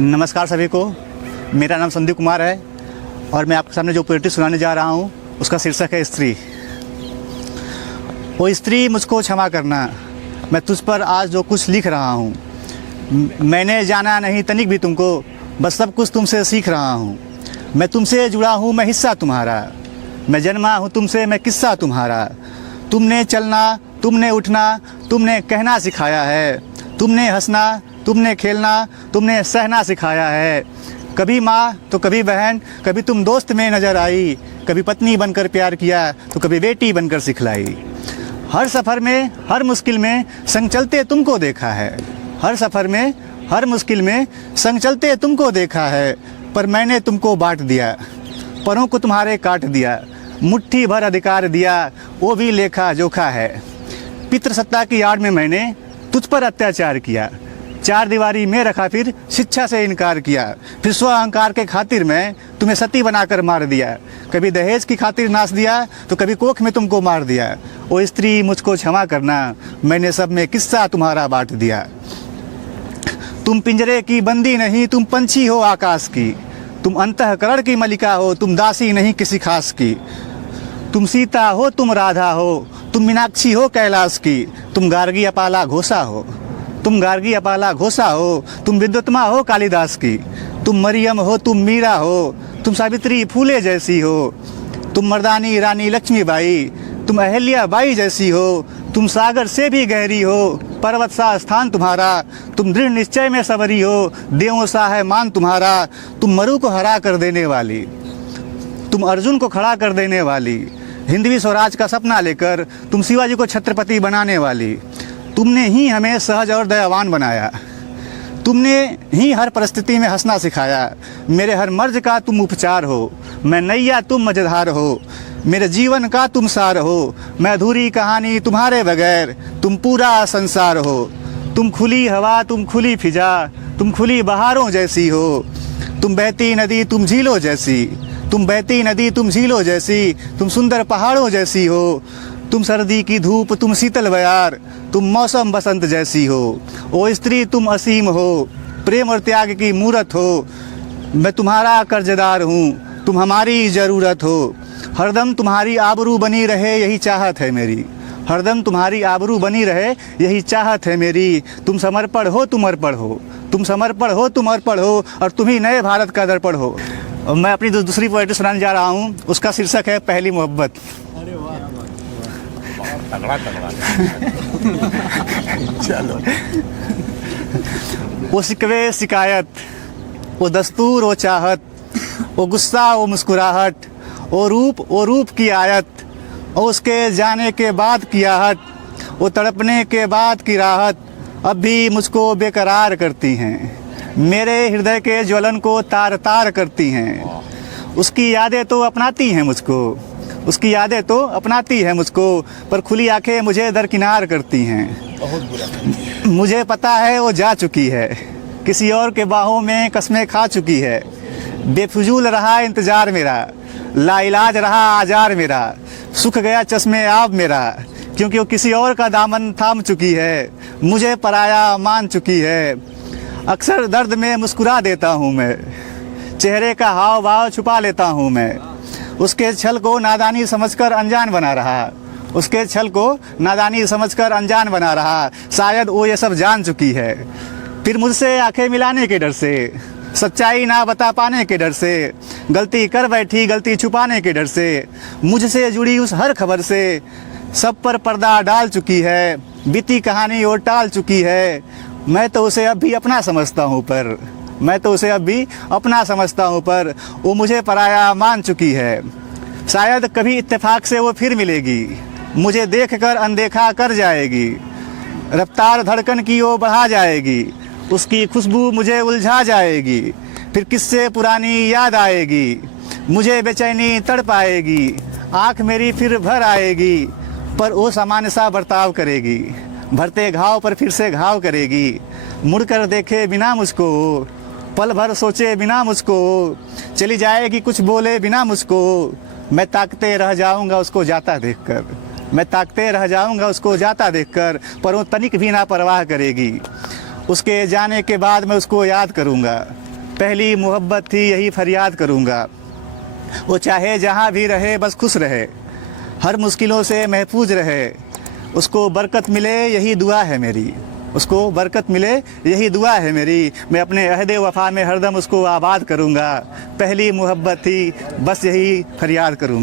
नमस्कार सभी को। मेरा नाम संदीप कुमार है और मैं आपके सामने जो पोएट्री सुनाने जा रहा हूँ उसका शीर्षक है स्त्री। ओ स्त्री मुझको क्षमा करना, मैं तुझ पर आज जो कुछ लिख रहा हूँ। मैंने जाना नहीं तनिक भी तुमको, बस सब कुछ तुमसे सीख रहा हूँ। मैं तुमसे जुड़ा हूँ, मैं हिस्सा तुम्हारा, मैं जन्मा हूँ तुमसे, मैं किस्सा तुम्हारा। तुमने चलना, तुमने उठना, तुमने कहना सिखाया है। तुमने हंसना, तुमने खेलना, तुमने सहना सिखाया है। कभी माँ तो कभी बहन, कभी तुम दोस्त में नज़र आई। कभी पत्नी बनकर प्यार किया तो कभी बेटी बनकर सिखलाई। हर सफ़र में, हर मुश्किल में संग चलते तुमको देखा है। हर सफ़र में, हर मुश्किल में संग चलते तुमको देखा है। पर मैंने तुमको बांट दिया, परों को तुम्हारे काट दिया। मुट्ठी भर अधिकार दिया, वो भी लेखा जोखा है। पितृसत्ता की आड़ में मैंने तुझ पर अत्याचार किया। चार दीवारी में रखा, फिर शिक्षा से इनकार किया। फिर स्व अहंकार के खातिर मैं तुम्हें सती बनाकर मार दिया। कभी दहेज की खातिर नाच दिया तो कभी कोख में तुमको मार दिया। ओ स्त्री मुझको क्षमा करना, मैंने सब में किस्सा तुम्हारा बांट दिया। तुम पिंजरे की बंदी नहीं, तुम पंछी हो आकाश की। तुम अंतःकरण की मलिका हो, तुम दासी नहीं किसी खास की। तुम सीता हो, तुम राधा हो, तुम मीनाक्षी हो कैलाश की। तुम गार्गी अपाला घोषा हो, तुम गार्गी अपाला घोषा हो। तुम विद्युत्मा हो कालिदास की। तुम मरियम हो, तुम मीरा हो, तुम सावित्री फूले जैसी हो। तुम मर्दानी रानी लक्ष्मीबाई, तुम अहिल्या बाई जैसी हो। तुम सागर से भी गहरी हो, पर्वत सा स्थान तुम्हारा। तुम दृढ़ निश्चय में सबरी हो, देवों सा है मान तुम्हारा। तुम मरु को हरा कर देने वाली, तुम अर्जुन को खड़ा कर देने वाली। हिंदवी स्वराज का सपना लेकर तुम शिवाजी को छत्रपति बनाने वाली। तुमने ही हमें सहज और दयावान बनाया। तुमने ही हर परिस्थिति में हंसना सिखाया। मेरे हर मर्ज का तुम उपचार हो, मैं नैया तुम मझधार हो। मेरे जीवन का तुम सार हो, मैं अधूरी कहानी तुम्हारे बगैर। तुम पूरा संसार हो। तुम खुली हवा, तुम खुली फिजा, तुम खुली बहारों जैसी हो। तुम बहती नदी, तुम झीलों जैसी। तुम बहती नदी, तुम झीलों जैसी। तुम सुंदर पहाड़ों जैसी हो। तुम सर्दी की धूप, तुम शीतल बयार। तुम मौसम बसंत जैसी हो। ओ स्त्री तुम असीम हो, प्रेम और त्याग की मूरत हो। मैं तुम्हारा कर्जदार हूँ, तुम हमारी ज़रूरत हो। हरदम तुम्हारी आबरू बनी रहे यही चाहत है मेरी। हरदम तुम्हारी आबरू बनी रहे यही चाहत है मेरी। तुम समर्पण हो, तुम अर्पण हो। तुम समर्पण हो, तुम अर्पण हो, और तुम ही नए भारत का दर्पण हो। मैं अपनी दूसरी पोएट्री सुनाने जा रहा हूँ, उसका शीर्षक है पहली मोहब्बत। अरे वाह, तगड़ा तगड़ा। चलो। वो शिकवे शिकायत, वो दस्तूर वो चाहत, वो गुस्सा वो मुस्कुराहट, वो रूप की आयत, और उसके जाने के बाद की आहट, वो तड़पने के बाद की राहत अब भी मुझको बेकरार करती हैं। मेरे हृदय के ज्वलन को तार तार करती हैं। उसकी यादें तो अपनाती हैं मुझको, उसकी यादें तो अपनाती हैं मुझको, पर खुली आंखें मुझे दरकिनार करती हैं। बहुत बुरा। मुझे पता है वो जा चुकी है, किसी और के बाहों में कसमें खा चुकी है। बेफिजूल रहा इंतजार मेरा, लाइलाज रहा आजार मेरा। सूख गया चश्मे आब मेरा, क्योंकि वो किसी और का दामन थाम चुकी है। मुझे पराया मान चुकी है। अक्सर दर्द में मुस्कुरा देता हूँ मैं, चेहरे का हाव भाव छुपा लेता हूँ मैं। उसके छल को नादानी समझकर अनजान बना रहा, उसके छल को नादानी समझकर अनजान बना रहा। शायद वो ये सब जान चुकी है, फिर मुझसे आंखें मिलाने के डर से, सच्चाई ना बता पाने के डर से, गलती कर बैठी गलती छुपाने के डर से। मुझसे जुड़ी उस हर खबर से सब पर पर्दा डाल चुकी है, बीती कहानी और टाल चुकी है। मैं तो उसे अब भी अपना समझता हूँ, पर मैं तो उसे अब भी अपना समझता हूँ, पर वो मुझे पराया मान चुकी है। शायद कभी इत्तेफाक से वो फिर मिलेगी, मुझे देखकर अनदेखा कर जाएगी। रफ्तार धड़कन की वो बढ़ा जाएगी, उसकी खुशबू मुझे उलझा जाएगी। फिर किससे पुरानी याद आएगी, मुझे बेचैनी तड़पाएगी। आँख मेरी फिर भर आएगी, पर वो सामान्य सा बर्ताव करेगी। भरते घाव पर फिर से घाव करेगी। मुड़कर देखे बिना मुझको, पल भर सोचे बिना मुझको, चली जाएगी कुछ बोले बिना मुझको। मैं ताकते रह जाऊंगा उसको जाता देखकर, मैं ताकते रह जाऊंगा उसको जाता देखकर, पर वो तनिक भी ना परवाह करेगी। उसके जाने के बाद मैं उसको याद करूंगा, पहली मोहब्बत थी यही फरियाद करूँगा। वो चाहे जहाँ भी रहे बस खुश रहे, हर मुश्किलों से महफूज रहे, उसको बरकत मिले यही दुआ है मेरी, उसको बरकत मिले यही दुआ है मेरी। मैं अपने अहद वफ़ा में हरदम उसको आबाद करूँगा। पहली मोहब्बत थी बस यही फरियाद करूँगा।